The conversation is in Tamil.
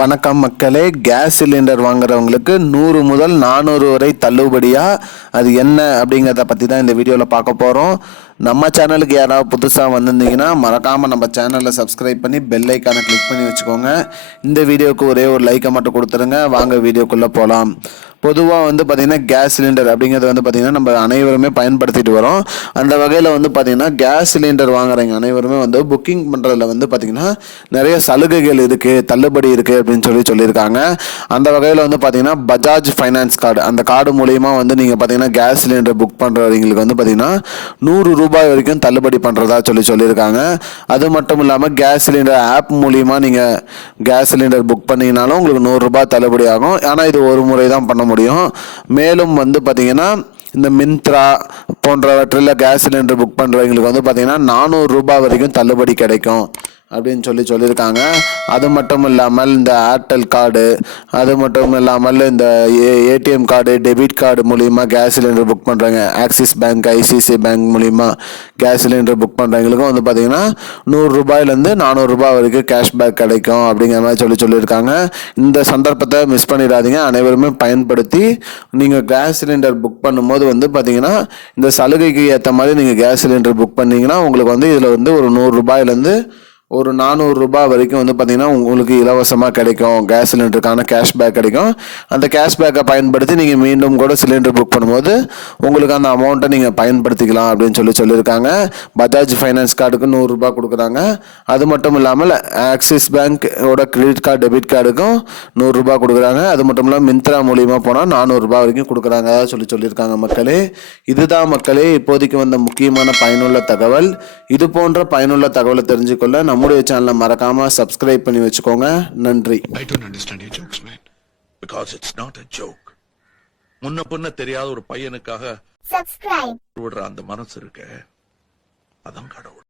வணக்கம் மக்களே, கேஸ் சிலிண்டர் வாங்குறவங்களுக்கு 100 முதல் 400 வரை தள்ளுபடியா? அது என்ன அப்படிங்கிறத பற்றி தான் இந்த வீடியோவில் பார்க்க போகிறோம். நம்ம சேனலுக்கு யாராவது புதுசாக வந்திருந்தீங்கன்னா மறக்காமல் நம்ம சேனலை சப்ஸ்கிரைப் பண்ணி பெல் ஐக்கானை கிளிக் பண்ணி வச்சுக்கோங்க. இந்த வீடியோவுக்கு ஒரே ஒரு லைக்கை மட்டும் கொடுத்துருங்க. வாங்க வீடியோக்குள்ளே போகலாம். பொதுவாக பார்த்திங்கன்னா கேஸ் சிலிண்டர் அப்படிங்கிறது பார்த்திங்கன்னா நம்ம அனைவருமே பயன்படுத்திட்டு வரோம். அந்த வகையில் பார்த்திங்கன்னா கேஸ் சிலிண்டர் வாங்குறவங்க அனைவருமே புக்கிங் பண்ணுறதுல பார்த்திங்கன்னா நிறைய சலுகைகள் இருக்குது, தள்ளுபடி இருக்குது அப்படின்னு சொல்லியிருக்காங்க. அந்த வகையில் பார்த்திங்கன்னா பஜாஜ் ஃபைனான்ஸ் கார்டு, அந்த கார்டு மூலிமா நீங்கள் பார்த்திங்கன்னா கேஸ் சிலிண்டர் புக் பண்ணுறவங்களுக்கு பார்த்திங்கன்னா 100 ரூபாய் வரைக்கும் தள்ளுபடி பண்ணுறதா சொல்லியிருக்காங்க. அது மட்டும் இல்லாமல் கேஸ் சிலிண்டர் ஆப் மூலிமா நீங்கள் கேஸ் சிலிண்டர் புக் பண்ணிங்கனாலும் உங்களுக்கு 100 ரூபாய் தள்ளுபடி ஆகும். ஆனால் இது ஒரு முறை தான் பண்ண முடியும். மேலும் பார்த்தீங்கன்னா இந்த மிந்த்ரா போன்றவற்றில் கேஸ் சிலிண்டர் புக் பண்ணுறவங்களுக்கு பார்த்தீங்கன்னா 400 ரூபாய் வரைக்கும் தள்ளுபடி கிடைக்கும் அப்படின்னு சொல்லியிருக்காங்க. அது மட்டும் இல்லாமல் இந்த ஏர்டெல் கார்டு, அது மட்டும் இல்லாமல் இந்த ஏடிஎம் கார்டு, டெபிட் கார்டு மூலிமா கேஸ் சிலிண்டர் புக் பண்ணுறாங்க. ஆக்சிஸ் பேங்க், ஐசிசி பேங்க் மூலிமா கேஸ் சிலிண்டர் புக் பண்ணுறவங்களுக்கும் பார்த்தீங்கன்னா 100 ரூபாயிலேருந்து 400 ரூபாய் வரைக்கும் கேஷ்பேக் கிடைக்கும் அப்படிங்கிற மாதிரி சொல்லியிருக்காங்க. இந்த சந்தர்ப்பத்தை மிஸ் பண்ணிடாதீங்க. அனைவருமே பயன்படுத்தி நீங்கள் கேஸ் சிலிண்டர் புக் பண்ணும்போது பார்த்தீங்கன்னா இந்த சலுகைக்கு ஏற்ற மாதிரி நீங்கள் கேஸ் சிலிண்டர் புக் பண்ணிங்கன்னா உங்களுக்கு இதில் ஒரு 100 ரூபாயிலேருந்து ஒரு 400 ரூபாய் வரைக்கும் பார்த்தீங்கன்னா உங்களுக்கு இலவசமாக கிடைக்கும். கேஸ் சிலிண்டருக்கான கேஷ்பேக் கிடைக்கும். அந்த கேஷ்பேக்கை பயன்படுத்தி நீங்கள் மீண்டும் கூட சிலிண்டர் புக் பண்ணும்போது உங்களுக்கு அந்த அமௌண்ட்டை நீங்கள் பயன்படுத்திக்கலாம் அப்படின்னு சொல்லியிருக்காங்க. பஜாஜ் ஃபைனான்ஸ் கார்டுக்கு 100 ரூபாய் கொடுக்குறாங்க. அது மட்டும் இல்லாமல் ஆக்சிஸ் பேங்க்கோட கிரெடிட் கார்டு, டெபிட் கார்டுக்கும் 100 ரூபாய் கொடுக்குறாங்க. அது மட்டும் இல்லாமல் மிந்த்ரா மூலியமாக போனால் 400 ரூபாய் வரைக்கும் கொடுக்குறாங்க சொல்லியிருக்காங்க. மக்களே, இதுதான் மக்களே இப்போதைக்கு வந்த முக்கியமான பயனுள்ள தகவல். இது போன்ற பயனுள்ள தகவலை தெரிஞ்சுக்கொள்ள நம்முடைய சேனலை மறக்காம சப்ஸ்கிரைப் பண்ணி வச்சுக்கோங்க. நன்றி. I don't understand your jokes, man. Because it's not a joke. முன்ன பின்ன தெரியாத ஒரு பையனுக்காக விடுற அந்த மனசு இருக்க, அதான் கடவுள்.